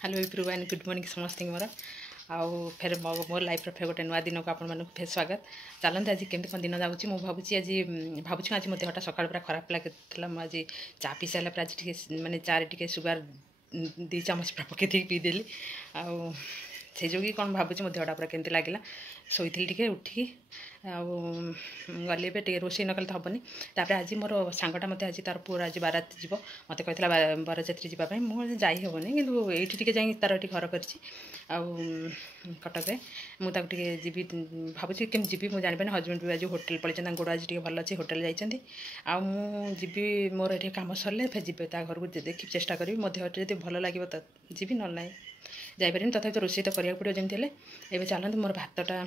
hello everyone good morning समस्त मोर आउ फिर मोर लाइफ फिर गोटे नुआ दिन को आप फिर स्वागत चलते आज केमती कौन दिन जाऊँगी मुझे भावुँ आज आज मो देहटा सका पूरा खराब लगे आज चा पी सारा आज मानने चारे टे सुगार 2 चामच पूरा पकई पीदेली आउ से जो कि कौन भावुँ मो देहटा पूरा केमती लगे शोली टे उठिकी गली टे रोषे न कले तो हेनी तापर आज मोर सांगटा मत आज तार पूरा आज बारात जीव मत कहला बरजात्री जावाई मुझे जाइहबनी कि ये जा तार घर कर कटक मुझे जी भावुँ कमी जी मुझे जानी हजबैंड भी आज होटेल पलि गोड़ आज भल अच्छे होटेल जाइए आजी मोर ये कम सरले फिर जी घर को देखी चेष्टा करी मो देह जब भल लगे तो जी ना ना जापर तथा तो रोषे तो करा पड़ो जमी एवं चलते मोर भातटा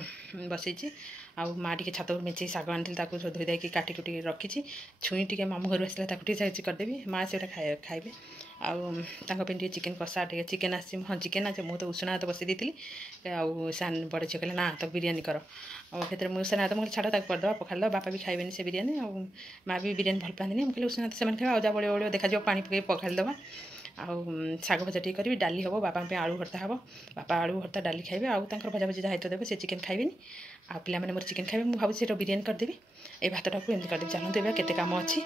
बसई आउ माँ टे छात मेचे शाग आनी धोई दाकि काटी कुटी रखी छुई टे मामू घर आसला करदेवी माँ से खाइबे आउ चिकेन कषा टे चिकेन आसी हाँ चिकेन आज मुझे तो उषुना हाथ बसई देती आउ सान बड़े झील कहले ना तो बिरियानी कर और उषुना हाथ मुझे छाड़ करदे पखाड़ बापा भी खाइबेनि से बिरियानी आउ माँ भी बिरियानी भल पाती मुझे उषुना हाथ से खाए आजा बड़े बड़े देखा पानी पकई पखाड़देवा आउ शाग भजा टे करी डाली हम बापा आलू भर्ता हम बापा आलू भर्ता डाली खाइबे आउ भजा भजी जहाँ देवे से चिकेन खाइबेनि आ पे मोर चिकेन खाइबे मुझे भावुँ बिरियानी करदेवी ये भातटा को एमती करदेवी चलते ए केते काम अच्छी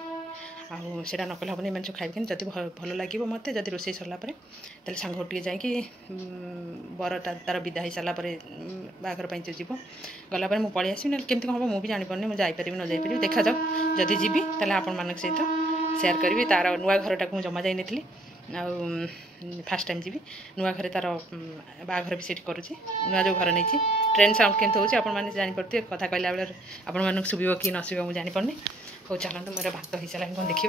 आउटा नकले हेनी मैंने सब खाइबे जब भल लगे मत जब रोषे सरलापर तेल सांग टे जाकि बरटा तार विदा हो सारापर बाघर जो जीव गलापर मुझे पलि आसमी ना केमती हम मुझे जापर मुझे जापर न जापर देखा जाऊ जदि जी तेल आपण मान सहित सेयार करी तार नुआ घरटा को जमा जाइनी फास्ट टाइम जी नुआ घरे तार बाघर भी सीट करुँची नुआ जो घर नहीं ट्रेन साउंड केमती होची आपण माने जानी पड़ते कथा कहला बेले आपण मानक सुबिबो कि न सुबिबो मुझे जानी पड़नी हो चलते मोर भात हो सारा कौन देखा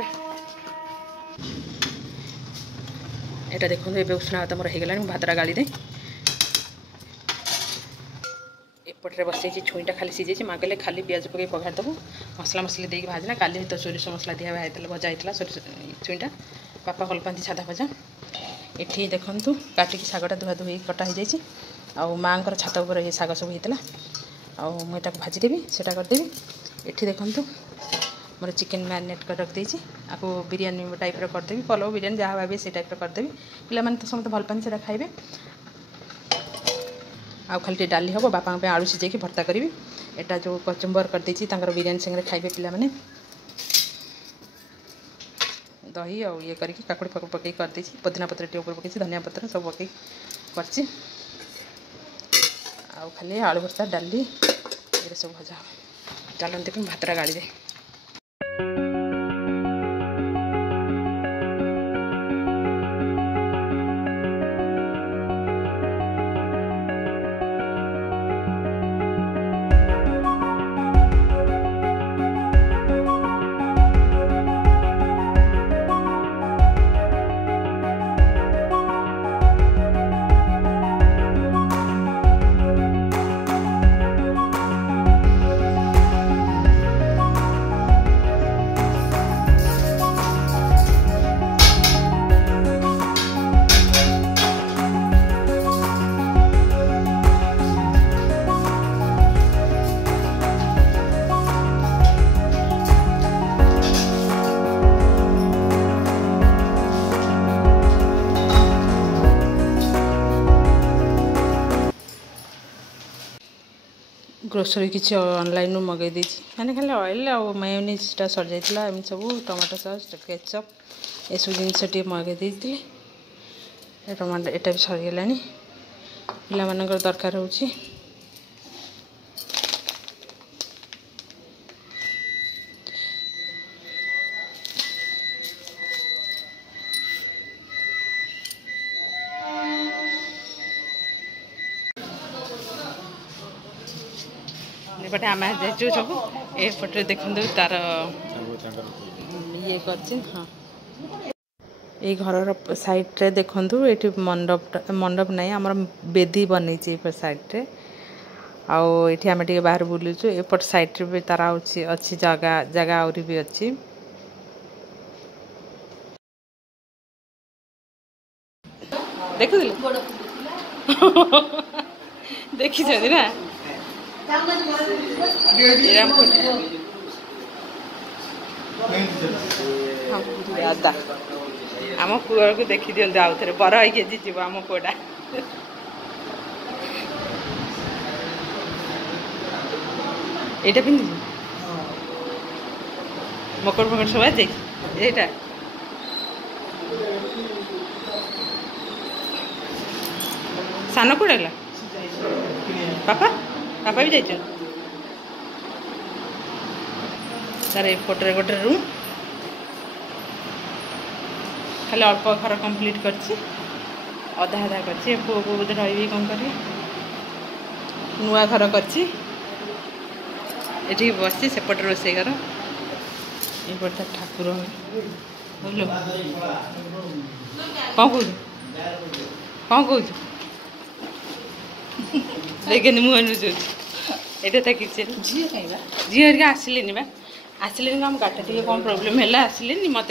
यहाँ देखो ये उषुना भात मोर होगा भातटा गाड़ी दे एपटे बसई छुईटा खाली सीझे माँ कहले खाली पियाज पकई पघाड़देबू मसला मसली देकी भाजना काली तो सोरिष मसला दिया होता भजा होता सोरिष छुईटा बापा भल पाती सादा भजा ये देखु काटिकी शागटा धुआ धुई कटा हो जाए आउ माँ छात उपर ये शाग सब होता मुझे भाजीदेवी सेटा करदेवी ये देखु मोर चिकेन मैरिनेट कर रखी आपको बिरियानी टाइप करदेवी पलव बिरियानी जहाँ भावे से टाइप करदेवी पे तो समस्त भल पाती से खाइबे आउ खाली डाली हम बापा आलू सीझे भर्ता करी एटा जो कचुम्बर करदे बिरियानी संगे खाइबे पे दही और ये करके काकुड़ी फाकुड़ पकई करदे पुदीना पत्र टे ऊपर पकई धनिया पत्र सब पकई कर खाली आलू भर्ता डाली ये सब भजा चलते भातटा गाड़ी दे ग्रोसरी किसी ऑनलाइन मगई मैंने खाली ऑयल और मेयोनीजटा सर जाइला एम सब टमाटो सॉस केचप ये सब जिनस मगई टमाटो एटा भी सरीगला पिला दरकार हो एपटे आम जाइए सब एपटे देखते तार ये कर हाँ ये घर साइड्रे देखूँ ये मंडप नहीं आमर बेदी बनी साइड्रे आउ ये आम टे बाहर बुलूचु एपट साइड्रे भी तार अच्छी जगह जगह आहरी भी अच्छी देखु देखी ना आदा आम पुआ को देखी दिखते आउ थे बर होगी जीव आम पुआटा এইটা পিঁধি মকর ফকর সবাই যাই এইটা সান কোড়ে গেলা বাপা বাপা भी যাইছ তার এই ফটোরে গোটে রুম খালি অল্প ঘর কমপ্লিট করছি অধা অধা করছি পুଅ को बोधे रही कौन करी नुआ घर करছি এটি বসছি সেপটে रोषे घर एपटे ठाकुर बुझल कौन कौन देखे मुह नुचुच ये तो किचन झी हरिका आसिले बा आसिले आम गाटा टे कौन प्रोब्लेम है आसिले मत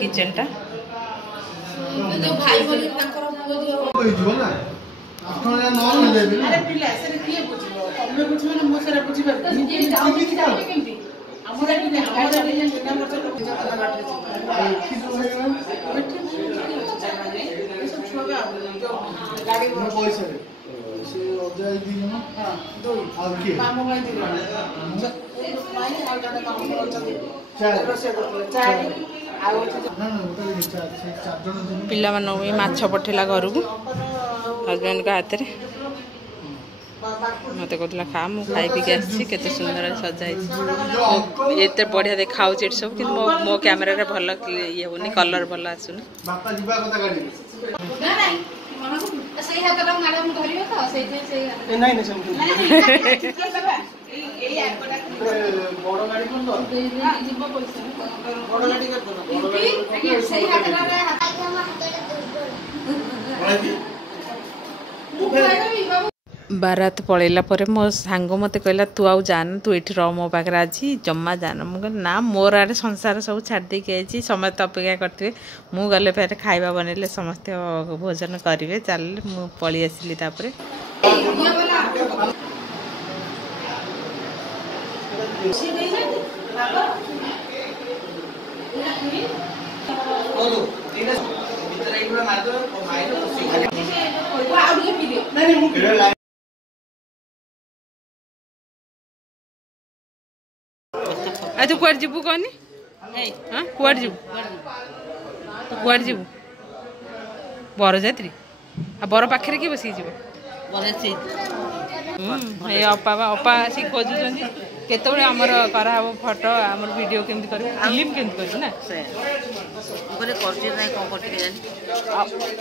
किचन टा पिला माछ पठेला घर को हजबैंड का हाथ में मत कहला खा मु खाई पी के सुंदर सजाई एत बढ़िया देखा सब कि मो कैमेरा रे भल ये होनी कलर भल आसुनी बारात पलैला मो सांग मत कहला तू आउ जान तू ये रह मो पाखे आज जमा जान मुझे ना मोर आड़े संसार सब छाड़ी आई समस्त अपेक्षा करते मु गले फेर खाइबा बनइले समस्ते भोजन करेंगे चल मु पलि आसली तापरे तू कुआर जीवु कहनी हाँ कुआर जीवु तू कुआर जीवु बरजात्री आ बर पाखे किए बसिक जीव अपा अपा आसी खोजुंट केतबे आमर कराब फोटो आमर वीडियो केमती कर फिल्म केमती कर ना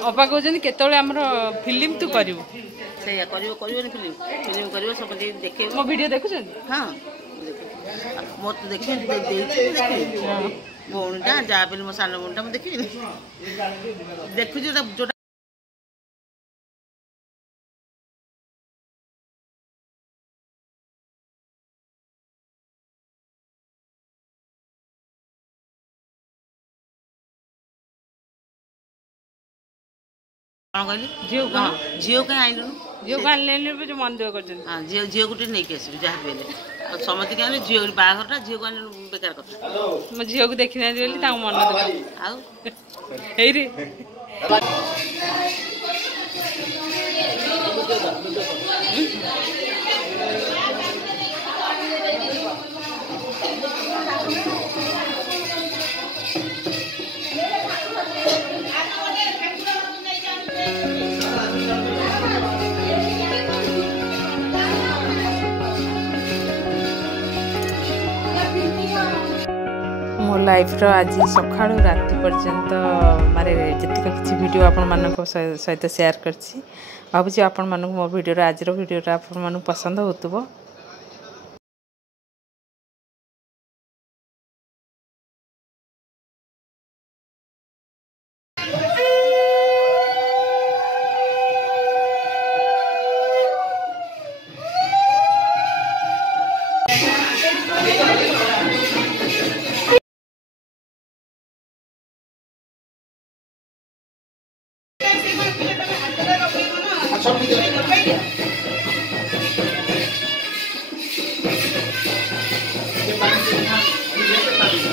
अपा कहते केतबे आमर फिल्म तू करू मो वीडियो देखुं हाँ मत देखी भौणीटा जहाँ भी मो सान भौणीटा मुझे देखी देखु जो कौन कहली झील कहीं आइलु झील को आने जो मन दुख कर हाँ झील को नहीं आसबि जहाँ भी समस्त क्या झील बाहरटा झील को बेकार कथा मो झील को देखी ना मन दुख आउ मो लाइफ रो आज सकाळु राति पर्यंत मारे जतिक किसी वीडियो आपण मानक सहित शेयर करछि भाबुछि आपण मानक मो वीडियो आज रो वीडियो आपण मानक पसंद होतबो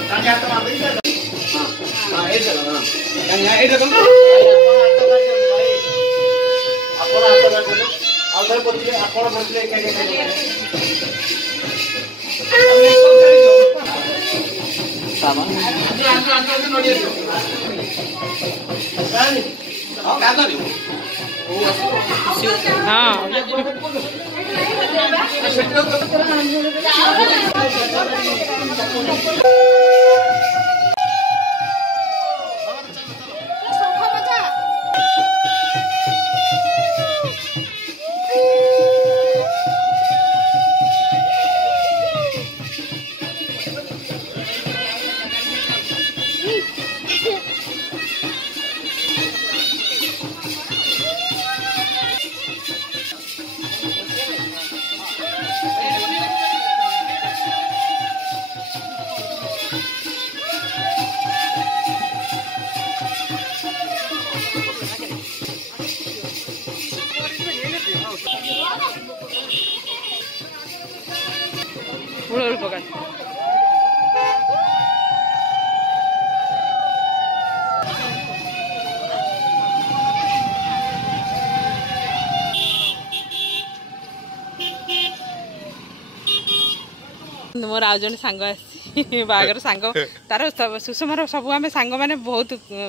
Ternyata मोर आउ जन सांग बागर सांग तार सुषमार सब आम सांग मैंने बहुत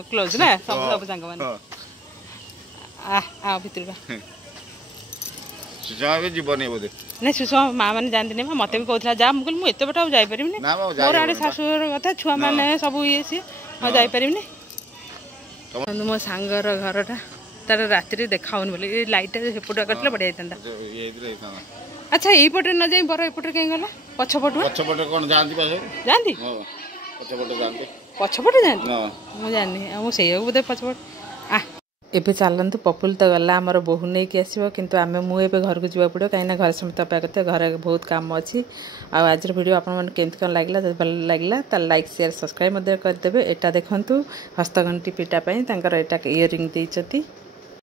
क्लोज ना सब सब सांग मैंने आ भितर सुषमा भी जीवन बोधे नहीं सुषमा माँ मैंने जानते नहीं मत भी कहला जा मुझे मुझे एत बट जापर मोर आड़े शाशुर कथा छुआ मैंने सब ये सी मुझे जापर मो सांगर घरटा तार राति देखा बोले लाइट सेपटा कर बढ़िया जाता अच्छा यहीपटे न जाई बर एपटे कहीं गला पछपटु पछपटे कोन जानती पाछे जानती हां पछपटे जानती पछपटे जानती हां मु जानी मु सेय बोधे पछपट आ एबे चलंतु पपुल तो गला हमर बहु नै के आसीबो किंतु आमे मु एबे घर को जीवा पड़ो काइना घर समत अपेक्षा करते घर बहुत काम अछि आ आज वीडियो आपन मन केमत कोन लागला भल लागला त लाइक शेयर सब्सक्राइब मदर कर देबे एटा देखंतु हस्तगंटी पीटा पई तांकर एटा इयरिंग दैचती